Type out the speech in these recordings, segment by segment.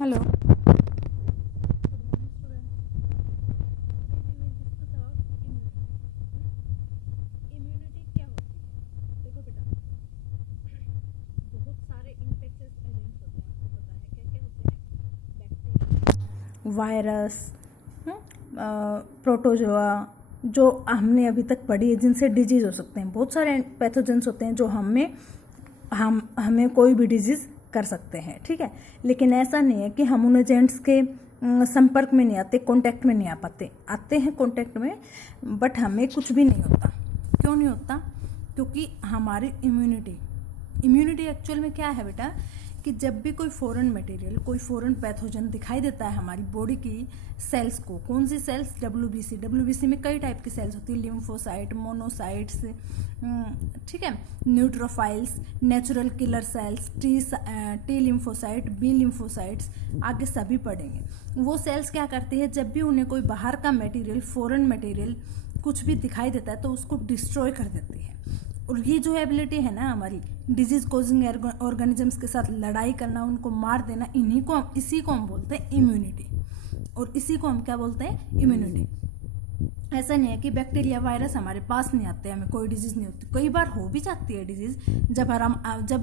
Hello. Immunity क्या होती है? देखो बेटा, बहुत सारे इन्फेक्शियस एजेंट्स होते हैं, आपको पता है क्या क्या होते हैं? बैक्टीरिया, वायरस, प्रोटोजोआ, जो हमने अभी तक पढ़ी है, जिनसे डिजीज हो सकते हैं। बहुत सारे पैथोजेंस होते हैं जो हमें कोई भी डिजीज कर सकते हैं, ठीक है। लेकिन ऐसा नहीं है कि हम उन एजेंट्स के संपर्क में नहीं आते, कांटेक्ट में नहीं आ पाते। आते हैं कांटेक्ट में, बट हमें कुछ भी नहीं होता। क्यों नहीं होता? क्योंकि हमारी इम्यूनिटी एक्चुअल में क्या है बेटा, कि जब भी कोई फॉरेन मटेरियल, कोई फॉरेन पैथोजन दिखाई देता है हमारी बॉडी की सेल्स को, कौन सी सेल्स? डब्ल्यूबीसी में कई टाइप की सेल्स होती है, लिम्फोसाइट, मोनोसाइट्स, ठीक है, neutrophils, natural killer cells, T lymphocyte, B lymphocytes, आगे सभी पढ़ेंगे। वो सेल्स क्या करती है, जब भी उन्हें कोई बाहर का मटेरियल, फॉरेन मटेरियल कुछ भी दिखाई देता है तो उसको डिस्ट्रॉय कर देती है। और ये जो एबिलिटी है ना हमारी, डिजीज कोजिंग ऑर्गेनिजम्स के साथ लड़ाई करना, उनको मार देना, इसी को हम बोलते हैं इम्यूनिटी। और इसी को हम क्या बोलते हैं? इम्यूनिटी। ऐसा नहीं है कि बैक्टीरिया वायरस हमारे पास नहीं आते, हमें कोई डिजीज नहीं होती। कई बार हो भी जाती है डिजीज, जब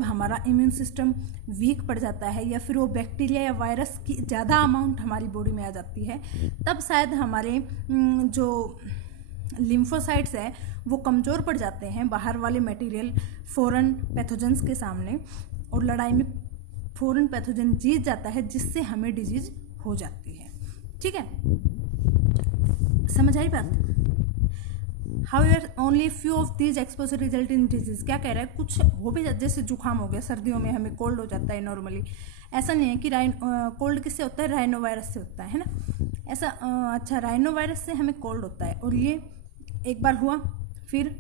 हमारा इम्यून सिस्टम वीक पड़ जाता है, या फिर वो बैक्टीरिया या वायरस की ज़्यादा अमाउंट हमारी बॉडी में आ जाती है, तब शायद हमारे जो लिम्फोसाइट्स है वो कमज़ोर पड़ जाते हैं बाहर वाले मटेरियल, फॉरेन पैथोजेंस के सामने, और लड़ाई में फॉरेन पैथोजन जीत जाता है, जिससे हमें डिजीज हो जाती है, ठीक है। समझ आई बात? However only few of these exposure result in disease. क्या कह रहा है? कुछ हो भी जैसे जुकाम हो गया, सर्दियों में हमें कोल्ड हो जाता है नॉर्मली। ऐसा नहीं है कि कोल्ड किससे होता है? राइनो वायरस से होता है ना। ऐसा अच्छा, राइनो वायरस से हमें कोल्ड होता है, और ये एक बार हुआ, फिर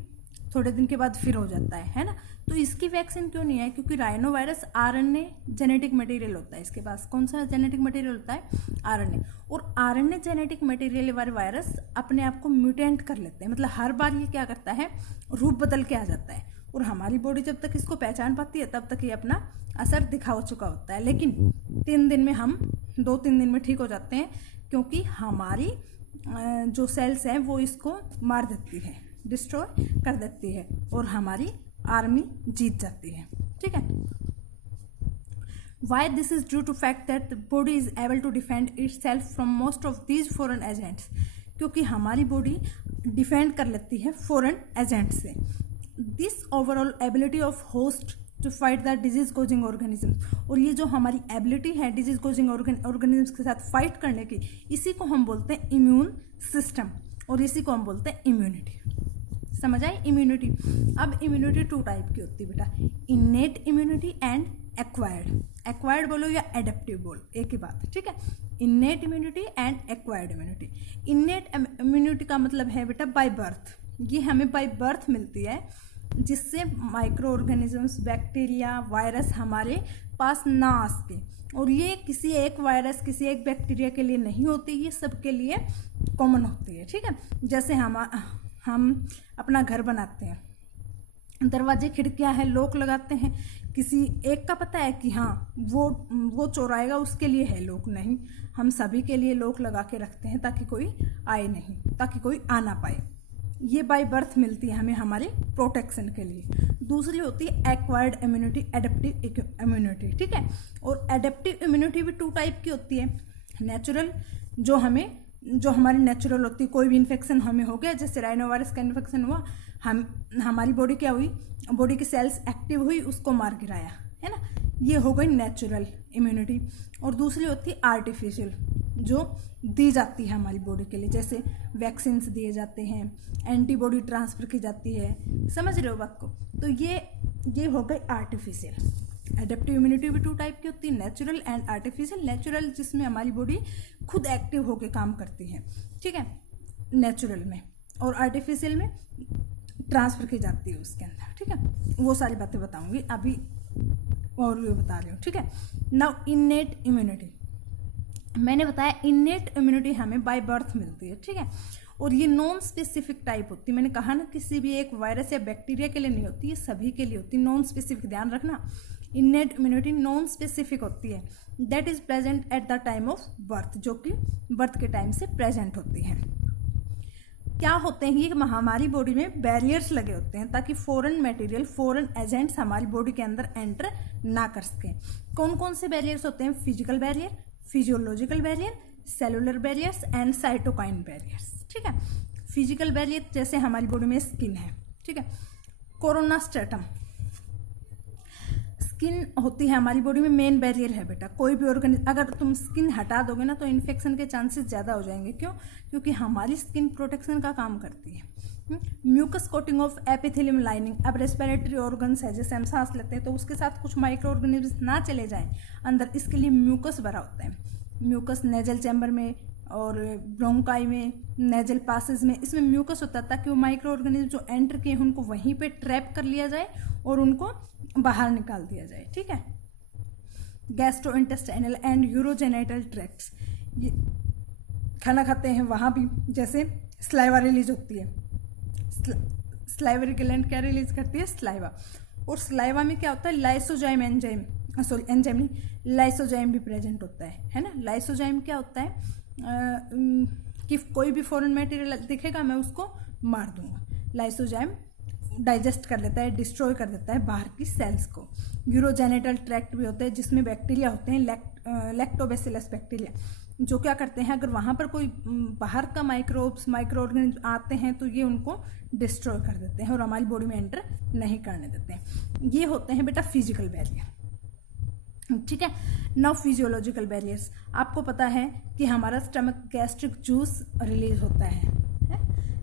थोड़े दिन के बाद फिर हो जाता है ना। तो इसकी वैक्सीन क्यों नहीं है? क्योंकि rhino virus RNA genetic material होता है, इसके पास कौन सा जेनेटिक मटेरियल होता है? आरएनए। और आरएनए जेनेटिक मटेरियल वाले वायरस अपने आप को म्यूटेंट कर लेते हैं, मतलब हर बार ये क्या करता है? रूप बदल के आ जाता है। और हमारी बॉडी जब तक इसको पहचान पाती है तब तक ये अपना असर दिखा चुका होता है। लेकिन 2-3 दिन में ठीक हो जाते हैं, क्योंकि हमारी जो सेल्स हैं वो इसको मार देती है, डिस्ट्रॉय कर देती है, और हमारी आर्मी जीत जाती है, ठीक है। Why this is due to fact that the body is able to defend itself from most of these foreign agents। क्योंकि हमारी बॉडी डिफेंड कर लेती है फॉरेन एजेंट से। This overall ability of host to fight the disease causing organism, और ये जो हमारी एबिलिटी है डिजीज कोजिंग ऑर्गेनिज्म के साथ फाइट करने की, इसी को हम बोलते हैं इम्यून सिस्टम, और इसी को हम बोलते हैं इम्यूनिटी। समझ आई? इम्यूनिटी। अब इम्यूनिटी 2 टाइप की होती है बेटा, innate immunity and acquired. Acquired बोलो या एडेप्टिव बोलो, एक ही बात, ठीक है। Innate immunity and acquired immunity. Innate immunity का मतलब है बेटा बाय बर्थ, ये हमें बाय बर्थ मिलती है, जिससे माइक्रो ऑर्गेनिजम्स, बैक्टीरिया, वायरस हमारे पास ना आ सके। और ये किसी एक वायरस, किसी एक बैक्टीरिया के लिए नहीं होती, ये सबके लिए कॉमन होती है, ठीक है। जैसे हम अपना घर बनाते हैं, दरवाजे खिड़कियां हैं, लॉक लगाते हैं, किसी एक का पता है कि हाँ वो चोर आएगा, उसके लिए है लॉक, नहीं, हम सभी के लिए लॉक लगा के रखते हैं ताकि कोई आए नहीं, ताकि कोई आ ना पाए। ये बाय बर्थ मिलती है हमें हमारे प्रोटेक्शन के लिए। दूसरी होती है एक्वायर्ड इम्यूनिटी, एडेप्टिव इम्यूनिटी, ठीक है। और एडेप्टिव इम्यूनिटी भी 2 टाइप की होती है। नेचुरल, जो हमारी नेचुरल होती है, कोई भी इन्फेक्शन हमें हो गया, जैसे राइनो वायरस का इन्फेक्शन हुआ, हमारी बॉडी क्या हुई? बॉडी की सेल्स एक्टिव हुई, उसको मार गिराया, है ना, ये हो गई नेचुरल इम्यूनिटी। और दूसरी होती है आर्टिफिशियल, जो दी जाती है हमारी बॉडी के लिए, जैसे वैक्सीन्स दिए जाते हैं, एंटीबॉडी ट्रांसफर की जाती है। समझ रहे हो बात को? तो ये हो गई आर्टिफिशियल। एडेप्टिव इम्यूनिटी भी 2 टाइप की होती है, नेचुरल एंड आर्टिफिशियल। नेचुरल जिसमें हमारी बॉडी खुद एक्टिव होकर काम करती है, ठीक है, नेचुरल में, और आर्टिफिशियल में ट्रांसफर की जाती है उसके अंदर, ठीक है। वो सारी बातें बताऊंगी, अभी और भी बता रही हूँ, ठीक है। नाउ इनेट इम्यूनिटी, मैंने बताया इनेट इम्यूनिटी हमें बाय बर्थ मिलती है, ठीक है। और ये नॉन स्पेसिफिक टाइप होती है, मैंने कहा ना किसी भी एक वायरस या बैक्टीरिया के लिए नहीं होती, ये सभी के लिए होती है। नॉन स्पेसिफिक ध्यान रखना, इनेट इम्यूनिटी नॉन स्पेसिफिक होती है, that is present at the time of birth, जो कि बर्थ के टाइम से प्रेजेंट होती है। क्या होते हैं ये, हमारी बॉडी में बैरियर्स लगे होते हैं ताकि फॉरेन मटेरियल, फॉरेन एजेंट्स हमारी बॉडी के अंदर एंटर ना कर सकें। कौन कौन से बैरियर्स होते हैं? Physical barrier, physiological barrier, cellular barriers and cytokine barriers. ठीक है, फिजिकल बैरियर जैसे हमारी बॉडी में स्किन है, ठीक है, कोरोना स्ट्रेटम, स्किन होती है हमारी बॉडी में मेन बैरियर है बेटा। कोई भी ऑर्गेनिज्म, अगर तुम स्किन हटा दोगे ना तो इन्फेक्शन के चांसेस ज़्यादा हो जाएंगे। क्यों? क्योंकि हमारी स्किन प्रोटेक्शन का काम करती है। Mucus coating of epithelium lining, अब रेस्पिरेटरी ऑर्गन्स है, जैसे हम सांस लेते हैं तो उसके साथ कुछ माइक्रो ऑर्गेनिज्म ना चले जाएं अंदर, इसके लिए म्यूकस भरा होता है। म्यूकस नेजल चैम्बर में और ब्रोंकाई में, नेजल पासेज में, इसमें म्यूकस होता है ताकि वो माइक्रो ऑर्गेनिज्म जो एंटर किए हैं उनको वहीं पे ट्रैप कर लिया जाए और उनको बाहर निकाल दिया जाए। ठीक है, गैस्ट्रोइंटेस्टाइनल एंड यूरोजेनिटल ट्रैक्ट्स, ये खाना खाते हैं वहाँ भी जैसे स्लाइवा रिलीज होती है। स्लाइवरी ग्लैंड क्या रिलीज करती है? स्लाइवा। और स्लाइवा में क्या होता है? लाइसोजाइम एंजाइम, सॉरी एंजाइम नहीं, लाइसोजाइम भी प्रेजेंट होता है ना। लाइसोजाइम क्या होता है कि कोई भी फॉरेन मटेरियल दिखेगा मैं उसको मार दूंगा। लाइसोजाइम डाइजेस्ट कर लेता है, डिस्ट्रॉय कर देता है बाहर की सेल्स को। यूरोजेनिटल ट्रैक्ट भी होते हैं जिसमें बैक्टीरिया होते हैं, लैक्टोबैसिलस बैक्टीरिया, जो क्या करते हैं अगर वहाँ पर कोई बाहर का माइक्रोब्स, माइक्रो ऑर्गेनिज्म आते हैं तो ये उनको डिस्ट्रॉय कर देते हैं और हमारी बॉडी में एंटर नहीं करने देते हैं। ये होते हैं बेटा फिजिकल बैरियर। ठीक है, नाउ फिजियोलॉजिकल बैरियर्स, आपको पता है कि हमारा स्टमक गैस्ट्रिक जूस रिलीज होता है?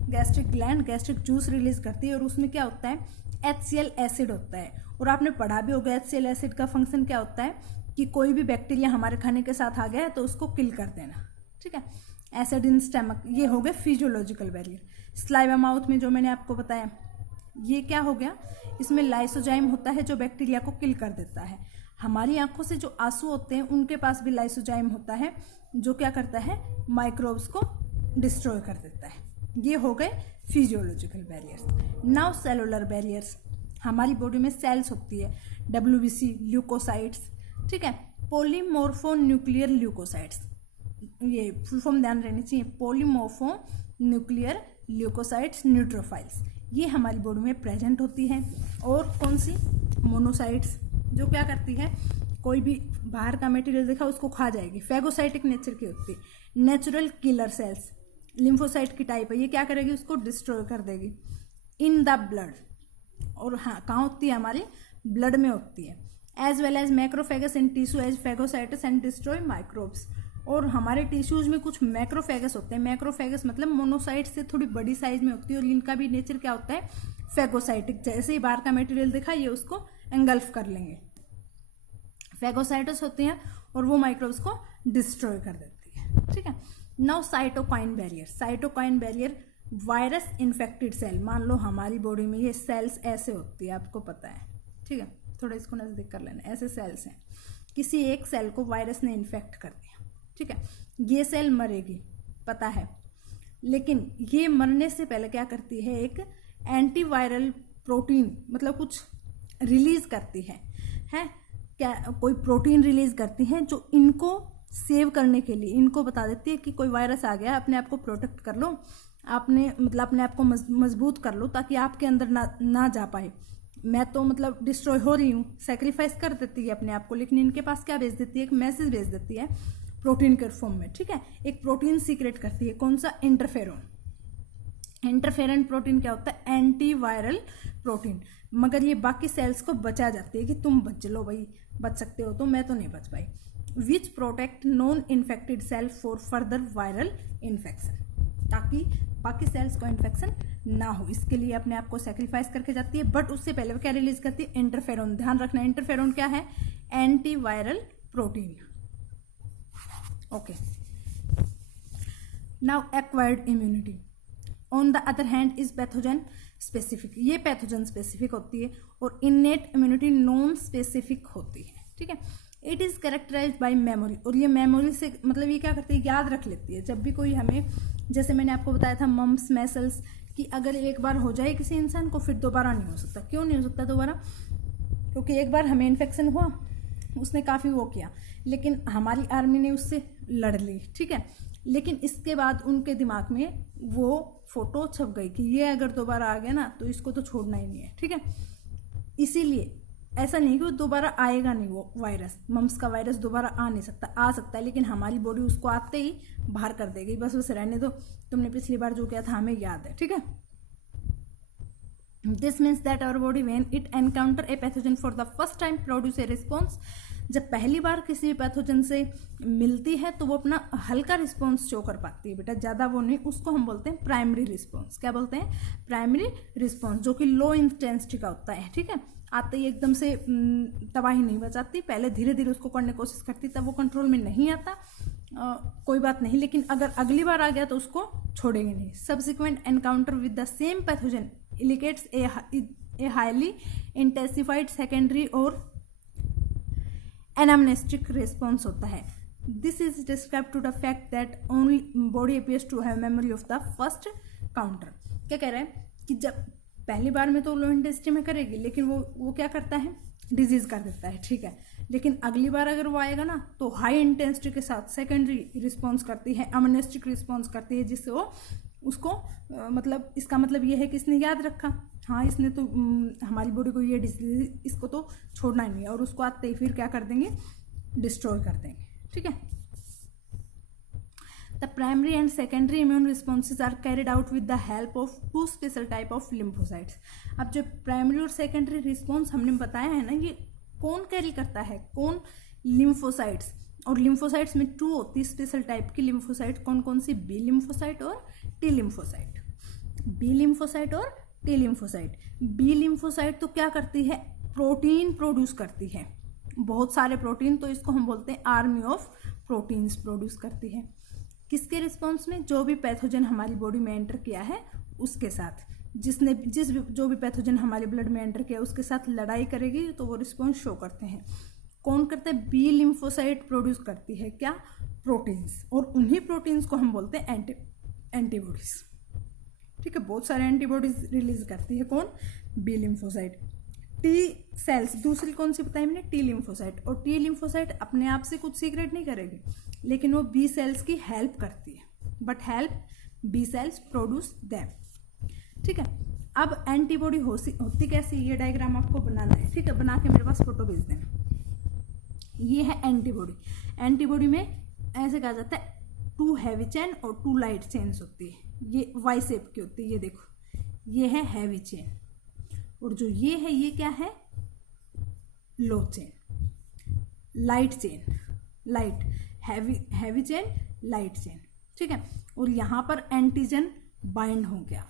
Gastric gland gastric juice release करती है और उसमें क्या होता है? HCl एसिड होता है। और आपने पढ़ा भी होगा HCl एसिड का फंक्शन क्या होता है कि कोई भी बैक्टीरिया हमारे खाने के साथ आ गया है तो उसको किल कर देना। ठीक है, एसिड इन स्टमक, ये हो गए फिजियोलॉजिकल बैरियर। स्लाइवा माउथ में जो मैंने आपको बताया, ये क्या हो गया? इसमें लाइसोजाइम होता है जो बैक्टीरिया को किल कर देता है। हमारी आंखों से जो आंसू होते हैं उनके पास भी लाइसोजाइम होता है जो क्या करता है? माइक्रोब्स को डिस्ट्रॉय कर देता है। ये हो गए physiological barriers. Now cellular barriers, हमारी बॉडी में सेल्स होती है, WBC, ल्यूकोसाइट्स, ठीक है, पॉलीमॉर्फो न्यूक्लियर ल्यूकोसाइट्स, ये फुल फॉर्म ध्यान रहनी चाहिए, पॉलीमॉर्फो न्यूक्लियर ल्यूकोसाइट्स न्यूट्रोफाइल्स, ये हमारी बॉडी में प्रेजेंट होती है। और कौन सी? मोनोसाइट्स, जो क्या करती है कोई भी बाहर का मटेरियल देखा उसको खा जाएगी, फेगोसाइटिक नेचर की होती है। नेचुरल किलर सेल्स, लिम्फोसाइट की टाइप है, ये क्या करेगी? उसको डिस्ट्रॉय कर देगी इन द ब्लड। और हाँ, कहाँ होती है? हमारे ब्लड में होती है। As well as macrophages in tissue as phagocytes and destroy microbes. और हमारे टिश्यूज में कुछ मैक्रोफेगस होते हैं। मैक्रोफेगस मतलब मोनोसाइट से थोड़ी बड़ी साइज में होती है और इनका भी नेचर क्या होता है? फेगोसाइटिक। जैसे ही बाहर का मटेरियल दिखा ये उसको एंगल्फ कर लेंगे। फेगोसाइटस होते हैं और वो माइक्रोब्स को डिस्ट्रॉय कर देती है। ठीक है, now cytokine barrier. Cytokine barrier virus infected cell, मान लो हमारी बॉडी में ये सेल्स ऐसे होती है, आपको पता है, ठीक है, थोड़ा इसको नजदीक कर लेना, ऐसे सेल्स हैं, किसी एक सेल को वायरस ने इन्फेक्ट कर दिया, ठीक है, ये सेल मरेगी, पता है, लेकिन ये मरने से पहले क्या करती है? एक एंटीवायरल प्रोटीन, मतलब कुछ रिलीज करती है क्या? कोई प्रोटीन रिलीज करती है जो इनको सेव करने के लिए इनको बता देती है कि कोई वायरस आ गया, अपने आप को प्रोटेक्ट कर लो, आपने मतलब अपने आप को मजबूत कर लो ताकि आपके अंदर ना जा पाए। मैं तो मतलब डिस्ट्रॉय हो रही हूँ, सेक्रीफाइस कर देती है अपने आप को, लेकिन इनके पास क्या भेज देती है? एक मैसेज भेज देती है प्रोटीन के फॉर्म में। ठीक है, एक प्रोटीन सीक्रेट करती है, कौन सा? इंटरफेरोन। इंटरफेरन प्रोटीन क्या होता है? Antiviral protein. मगर ये बाकी सेल्स को बचा जाती है कि तुम बच लो भाई, बच सकते हो, तो मैं तो नहीं बच पाई। Which protect non infected cell for further viral infection, ताकि बाकी सेल्स को इन्फेक्शन ना हो, इसके लिए अपने आप को सेक्रीफाइस करके जाती है। बट उससे पहले वो क्या रिलीज करती है? इंटरफेरोन। ध्यान रखना, इंटरफेरोन क्या है? Antiviral protein. Okay, now acquired immunity on the other hand is pathogen specific. ये पैथोजन स्पेसिफिक होती है और इनेट इम्यूनिटी नॉन स्पेसिफिक होती है। ठीक है, it is characterize by memory, और ये मेमोरी से मतलब ये क्या करती है? याद रख लेती है। जब भी कोई हमें, जैसे मैंने आपको बताया था मम्स मैसल्स, कि अगर एक बार हो जाए किसी इंसान को फिर दोबारा नहीं हो सकता। क्यों नहीं हो सकता दोबारा? क्योंकि एक बार हमें इन्फेक्शन हुआ, उसने काफ़ी वो किया, लेकिन हमारी आर्मी ने उससे लड़ ली, ठीक है। लेकिन इसके बाद उनके दिमाग में वो फोटो छप गई कि ये अगर दोबारा आ गया ना तो इसको तो छोड़ना ही नहीं है, ठीक है। इसीलिए ऐसा नहीं कि वो दोबारा आएगा नहीं, वो वायरस, मम्स का वायरस दोबारा आ नहीं सकता, आ सकता है, लेकिन हमारी बॉडी उसको आते ही बाहर कर देगी। बस उसे रहने दो, तुमने पिछली बार जो किया था हमें याद है, ठीक है। This means that our body when it encounter a pathogen for the first time produce a response। जब पहली बार किसी भी पैथोजन से मिलती है तो वो अपना हल्का रिस्पॉन्स शो कर पाती है बेटा, ज़्यादा वो नहीं, उसको हम बोलते हैं प्राइमरी रिस्पॉन्स। क्या बोलते हैं? प्राइमरी रिस्पॉन्स, जो कि लो इंटेंसिटी का होता है, ठीक है। आते ही एकदम से तबाही नहीं बचाती, पहले धीरे धीरे उसको करने की कोशिश करती, तब वो कंट्रोल में नहीं आता, कोई बात नहीं, लेकिन अगर अगली बार आ गया तो उसको छोड़ेंगे नहीं। Subsequent encounter with the same pathogen indicates a highly intensified secondary और anamnestic response होता है। This is described to the fact that only body appears to have memory of the first counter। क्या कह रहा है कि जब पहली बार में तो लो इंटेंसिटी में करेगी, लेकिन वो क्या करता है? डिजीज कर देता है, ठीक है। लेकिन अगली बार अगर वो आएगा ना तो हाई इंटेंसिटी के साथ सेकेंडरी रिस्पॉन्स करती है, एमनेस्टिक रिस्पॉन्स करती है, जिससे वो उसको मतलब इसका मतलब ये है कि इसने याद रखा, हाँ इसने तो हमारी बॉडी को ये डिजीज, इसको तो छोड़ना ही नहीं है, और उसको आते ही फिर क्या कर देंगे? डिस्ट्रॉय कर देंगे, ठीक है। The primary and secondary immune responses are carried out with the help of two special type of lymphocytes. अब जो प्राइमरी और सेकेंडरी रिस्पॉन्स हमने बताया है ना, ये कौन कैरी करता है? कौन? लिम्फोसाइट्स। और लिम्फोसाइट्स में टू होती है स्पेशल टाइप की लिम्फोसाइट, कौन कौन सी? बी लिम्फोसाइट और टी लिम्फोसाइट। बी लिम्फोसाइट और टी लिम्फोसाइट। बी लिम्फोसाइट तो क्या करती है? प्रोटीन प्रोड्यूस करती है, बहुत सारे प्रोटीन, तो इसको हम बोलते हैं आर्मी ऑफ प्रोटीन्स प्रोड्यूस करती है। किसके रिस्पॉन्स में? जो भी पैथोजन हमारी बॉडी में एंटर किया है उसके साथ, जो भी पैथोजन हमारे ब्लड में एंटर किया उसके साथ लड़ाई करेगी तो वो रिस्पॉन्स शो करते हैं। कौन करता है? बी लिम्फोसाइट प्रोड्यूस करती है क्या? प्रोटीन्स, और उन्हीं प्रोटीन्स को हम बोलते हैं एंटीबॉडीज, ठीक है। बहुत सारे एंटीबॉडीज रिलीज करती है, कौन? B lymphocyte. टी सेल्स दूसरी कौन सी बताई मैंने? T lymphocyte. और टी लिम्फोसाइट अपने आप से कुछ सीक्रेट नहीं करेगी, लेकिन वो बी सेल्स की हेल्प करती है, but help B cells produce them, ठीक है। अब एंटीबॉडी होती कैसी? ये डायग्राम आपको बनाना है, ठीक है। बना के मेरे पास फोटो भेज देना। ये है एंटीबॉडी। एंटीबॉडी में ऐसे कहा जाता है टू हैवी चेन और टू लाइट चेन्स होती है, ये वाई शेप की होती है, ये देखो, ये है हैवी चेन, और जो ये है ये क्या है? Low chain, light chain, light heavy chain, light chain, ठीक है। और यहाँ पर एंटीजन बाइंड हो गया,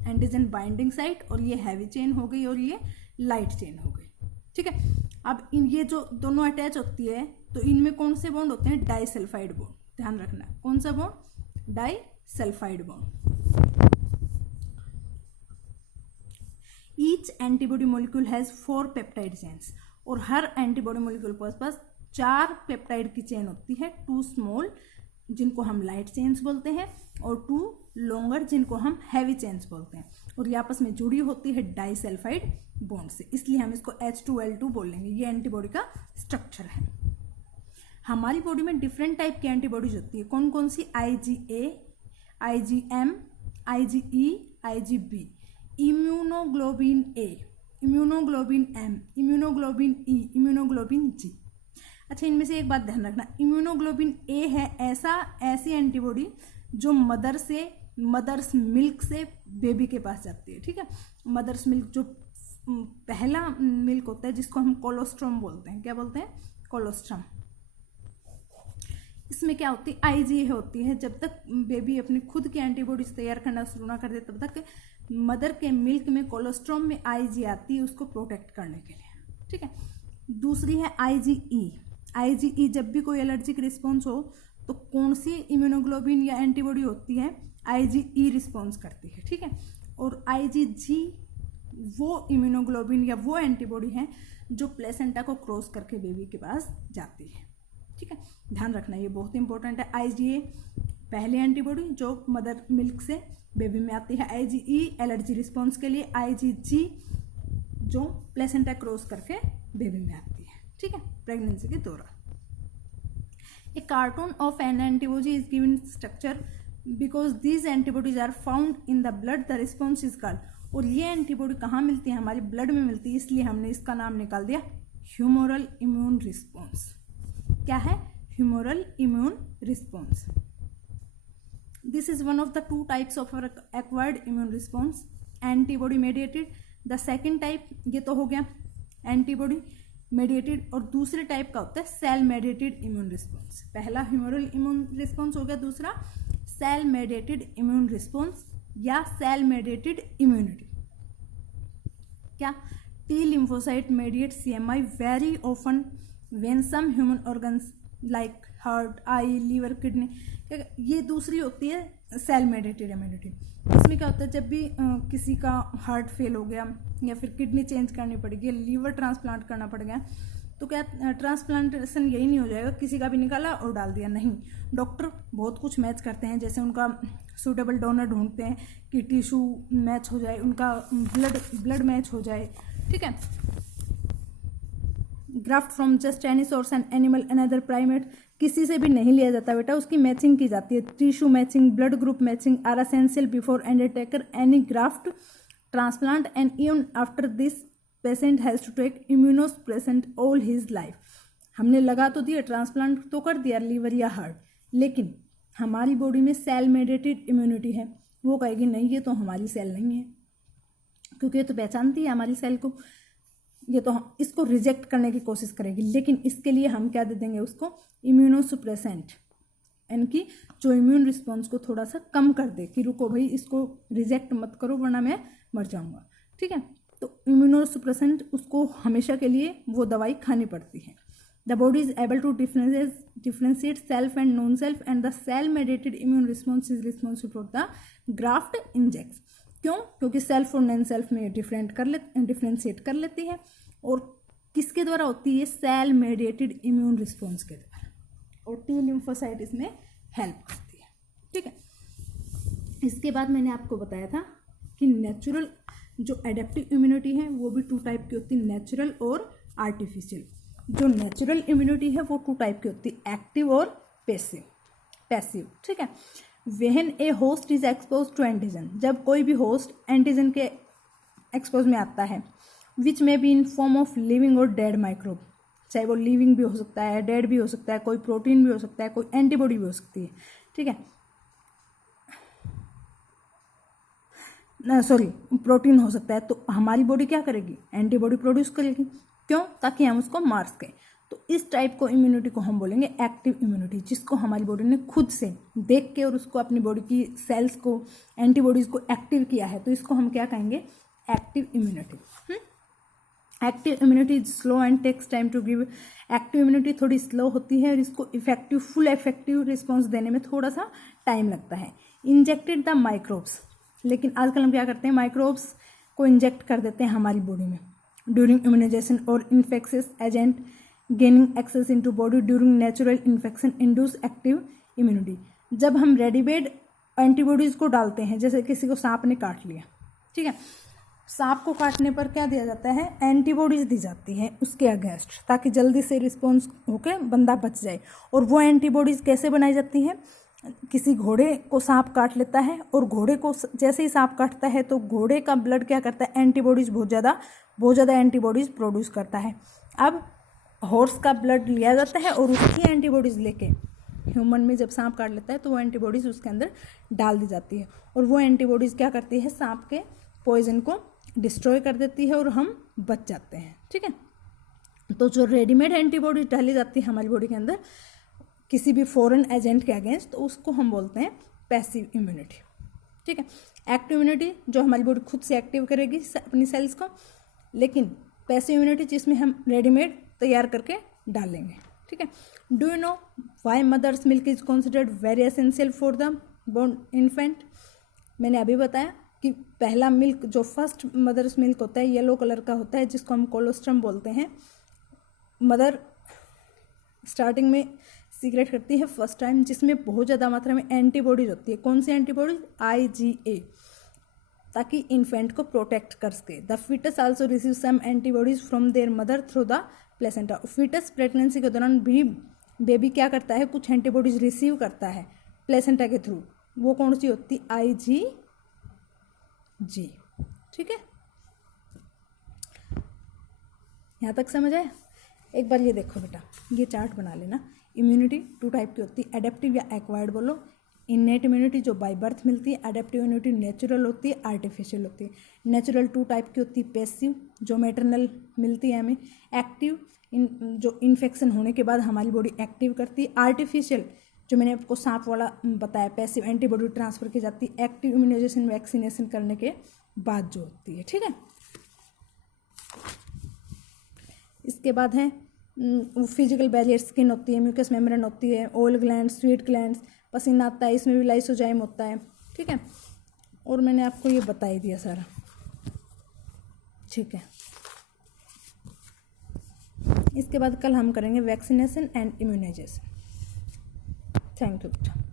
एंटीजन बाइंडिंग साइट, और ये हैवी चेन हो गई और ये लाइट चेन हो गई, ठीक है। अब ये जो दोनों अटैच होती है तो इनमें कौन से बॉन्ड होते हैं? डाइसल्फाइड बॉन्ड, ध्यान रखना। कौन सा bond? Disulphide bond. Each antibody molecule has 4 peptide chains, और हर एंटीबॉडी मॉलिक्यूल के पास 4 पेप्टाइड की चेन होती है, 2 स्मॉल जिनको हम लाइट चेन्स बोलते हैं, और 2 लॉन्गर जिनको हम हैवी चेन्स बोलते हैं, और ये आपस में जुड़ी होती है डाइसल्फाइड बॉन्ड से, इसलिए हम इसको H2L2 बोलेंगे। ये एंटीबॉडी का स्ट्रक्चर है। हमारी बॉडी में डिफरेंट टाइप की एंटीबॉडीज होती है, कौन कौन सी? IgA, IgM, IgE, IgB, immunoglobulin A, immunoglobulin M, immunoglobulin E, immunoglobulin G। अच्छा, इनमें से एक बात ध्यान रखना, इम्यूनोग्लोबिन A है ऐसी एंटीबॉडी जो मदर्स मिल्क से बेबी के पास जाती है, ठीक है। मदर्स मिल्क जो पहला मिल्क होता है जिसको हम कोलोस्ट्रम बोलते हैं, क्या बोलते हैं? कोलोस्ट्रम। इसमें क्या होती है? IgA होती है। जब तक बेबी अपनी खुद की एंटीबॉडीज तैयार करना शुरू ना कर दे तब तक मदर के मिल्क में कोलोस्ट्रम में IgA आती है उसको प्रोटेक्ट करने के लिए, ठीक है। दूसरी है IgE। IgE जब भी कोई एलर्जिक रिस्पॉन्स हो तो कौन सी इम्यूनोग्लोबिन या एंटीबॉडी होती है? IgE रिस्पॉन्स करती है, ठीक है। और IgG वो इम्यूनोग्लोबिन या वो एंटीबॉडी है जो प्लेसेंटा को क्रॉस करके बेबी के पास जाती है, ठीक है। ध्यान रखना, ये बहुत इंपॉर्टेंट है। IgA पहली एंटीबॉडी जो मदर मिल्क से बेबी में आती है, IgE एलर्जी रिस्पॉन्स के लिए, IgG जो प्लेसेंटा क्रॉस करके बेबी में आती है, ठीक है, प्रेगनेंसी के दौरान। A cartoon of an antibody is given structure because these antibodies are found in the blood. The response is called. और ये एंटीबॉडी कहाँ मिलती है? हमारे ब्लड में मिलती है, इसलिए हमने इसका नाम निकाल दिया ह्यूमोरल इम्यून रिस्पॉन्स। क्या है? Humoral immune response. This is one of the two types of acquired immune response, antibody mediated. The second type, ये तो हो गया एंटीबॉडी मेडिएटेड, और दूसरे टाइप का होता है सेल मेडिएटेड इम्यून रिस्पॉन्स। पहला ह्यूमोरल इम्यून रिस्पॉन्स हो गया, दूसरा सेल मेडिएटेड इम्यून रिस्पॉन्स या सेल मेडिएटेड इम्यूनिटी। क्या? T lymphocyte mediate CMI very often when some human organs like heart, eye, liver, kidney. ये दूसरी होती है सेल मेडिएटेड इम्यूनिटी। इसमें क्या होता है, जब भी किसी का हार्ट फेल हो गया या फिर किडनी चेंज करनी पड़ेगी, लीवर ट्रांसप्लांट करना पड़ गया, तो क्या ट्रांसप्लांटेशन यही नहीं हो जाएगा किसी का भी निकाला और डाल दिया, नहीं। डॉक्टर बहुत कुछ मैच करते हैं, जैसे उनका सूटेबल डोनर ढूंढते हैं कि टिश्यू मैच हो जाए, उनका ब्लड मैच हो जाए, ठीक है। Graft from just any source and animal another primate, किसी से भी नहीं लिया जाता बेटा, उसकी मैचिंग की जाती है। Tissue matching, blood group matching are essential before undertaking any graft transplant and even after this patient has to take immunosuppressant all his life. हमने लगा तो दिया, ट्रांसप्लांट तो कर दिया लीवर या हार्ट, लेकिन हमारी बॉडी में सेल मेडिएटेड इम्यूनिटी है, वो कहेगी नहीं ये तो हमारी सेल नहीं है, क्योंकि ये तो पहचानती है हमारी सेल को, ये तो हम इसको रिजेक्ट करने की कोशिश करेगी। लेकिन इसके लिए हम क्या दे देंगे उसको? इम्यूनोसुप्रेसेंट, यानी कि जो इम्यून रिस्पॉन्स को थोड़ा सा कम कर दे कि रुको भाई इसको रिजेक्ट मत करो वरना मैं मर जाऊंगा, ठीक है। तो इम्यूनोसुप्रेसेंट उसको हमेशा के लिए वो दवाई खानी पड़ती है। The body is able to differentiate self and non self and the cell mediated immune response is responsible for the graft inject. क्यों? क्योंकि सेल्फ और नॉन सेल्फ में डिफ्रेंशिएट कर लेती है, और किसके द्वारा होती है? सेल मेडिएटेड इम्यून रिस्पॉन्स के द्वारा, और टी लिम्फोसाइट इसमें हेल्प करती है, ठीक है। इसके बाद मैंने आपको बताया था कि नेचुरल जो एडेप्टिव इम्यूनिटी है वो भी टू टाइप की होती है, नेचुरल और आर्टिफिशियल। जो नेचुरल इम्यूनिटी है वो टू टाइप की होती है, एक्टिव और पैसिव, ठीक है। When a host is expose to antigen, जब कोई भी होस्ट एंटीजन के एक्सपोज में आता है, विच में be in form of living और डेड माइक्रोब, चाहे वो लिविंग भी हो सकता है, डेड भी हो सकता है, कोई प्रोटीन भी हो सकता है, कोई एंटीबॉडी भी हो सकती है, ठीक है, सॉरी प्रोटीन हो सकता है। तो हमारी बॉडी क्या करेगी? एंटीबॉडी प्रोड्यूस करेगी। क्यों? ताकि हम उसको मार सकें। तो इस टाइप को इम्यूनिटी को हम बोलेंगे एक्टिव इम्यूनिटी, जिसको हमारी बॉडी ने खुद से देख के और उसको अपनी बॉडी की सेल्स को, एंटीबॉडीज को एक्टिव किया है, तो इसको हम क्या कहेंगे? Active immunity. Active immunity is slow and takes time to give. Active immunity थोड़ी स्लो होती है और इसको फुल इफेक्टिव रिस्पॉन्स देने में थोड़ा सा टाइम लगता है। इंजेक्टेड द माइक्रोब्स, लेकिन आजकल हम क्या करते हैं? माइक्रोब्स को इंजेक्ट कर देते हैं हमारी बॉडी में ड्यूरिंग इम्यूनाइजेशन और infectious agent gaining access into body during natural infection induce active immunity. जब हम रेडीमेड एंटीबॉडीज़ को डालते हैं, जैसे किसी को सांप ने काट लिया, ठीक है, सांप को काटने पर क्या दिया जाता है? एंटीबॉडीज़ दी जाती है उसके अगेंस्ट, ताकि जल्दी से रिस्पॉन्स होकर बंदा बच जाए। और वो एंटीबॉडीज़ कैसे बनाई जाती हैं? किसी घोड़े को सांप काट लेता है और घोड़े को जैसे ही सांप काटता है तो घोड़े का ब्लड क्या करता है? एंटीबॉडीज़ बहुत ज़्यादा एंटीबॉडीज़ प्रोड्यूस करता है। अब हॉर्स का ब्लड लिया जाता है और उसकी एंटीबॉडीज़ लेके ह्यूमन में जब सांप काट लेता है तो वो एंटीबॉडीज़ उसके अंदर डाल दी जाती है, और वो एंटीबॉडीज़ क्या करती है? सांप के पॉइजन को डिस्ट्रॉय कर देती है और हम बच जाते हैं, ठीक है। तो जो रेडीमेड एंटीबॉडी डाली जाती है हमारी बॉडी के अंदर किसी भी फॉरेन एजेंट के अगेंस्ट, तो उसको हम बोलते हैं पैसिव इम्यूनिटी, ठीक है। एक्टिव इम्यूनिटी जो हमारी बॉडी खुद से एक्टिव करेगी अपनी सेल्स को, लेकिन पैसिव इम्यूनिटी जिसमें हम रेडीमेड तैयार करके डालेंगे, ठीक है। Do you know why mother's milk is considered very essential for the born infant? मैंने अभी बताया कि पहला मिल्क जो फर्स्ट मदर्स मिल्क होता है येलो कलर का होता है, जिसको हम कोलोस्ट्रम बोलते हैं। मदर स्टार्टिंग में सीक्रेट करती है फर्स्ट टाइम, जिसमें बहुत ज़्यादा मात्रा में एंटीबॉडीज होती है। कौन सी एंटीबॉडीज? IgA। ताकि इन्फेंट को प्रोटेक्ट कर सके। The foetus also receive some antibodies from their mother through the placenta. Foetus pregnancy के दौरान भी बेबी क्या करता है, कुछ एंटीबॉडीज रिसीव करता है प्लेसेंटा के थ्रू। वो कौन सी होती, IgG। ठीक है, यहाँ तक समझ आया। एक बार ये देखो बेटा, ये चार्ट बना लेना। इम्यूनिटी 2 टाइप की होती है, एडेप्टिव या एक्वायर्ड बोलो। इनेट इम्यूनिटी जो बाय बर्थ मिलती है, एडेप्टिव इम्यूनिटी नेचुरल होती है, आर्टिफिशियल होती है। नेचुरल 2 टाइप की होती है, पैसिव जो मैटरनल मिलती है हमें, एक्टिव जो इन्फेक्शन होने के बाद हमारी बॉडी एक्टिव करती है, आर्टिफिशियल जो मैंने आपको सांप वाला बताया, पैसिव एंटीबॉडी ट्रांसफर की जाती है, एक्टिव इम्यूनाइजेशन वैक्सीनेशन करने के बाद जो होती है। ठीक है, इसके बाद है फिजिकल बैरियर, स्किन होती है, म्यूकस मेम्ब्रेन होती है, ऑयल ग्लैंड, स्वीट ग्लैंड्स, पसीना आता है, इसमें भी लाइसोजाइम होता है। ठीक है, और मैंने आपको ये बता ही दिया सारा। ठीक है, इसके बाद कल हम करेंगे vaccination and immunisation. Thank you बेटा।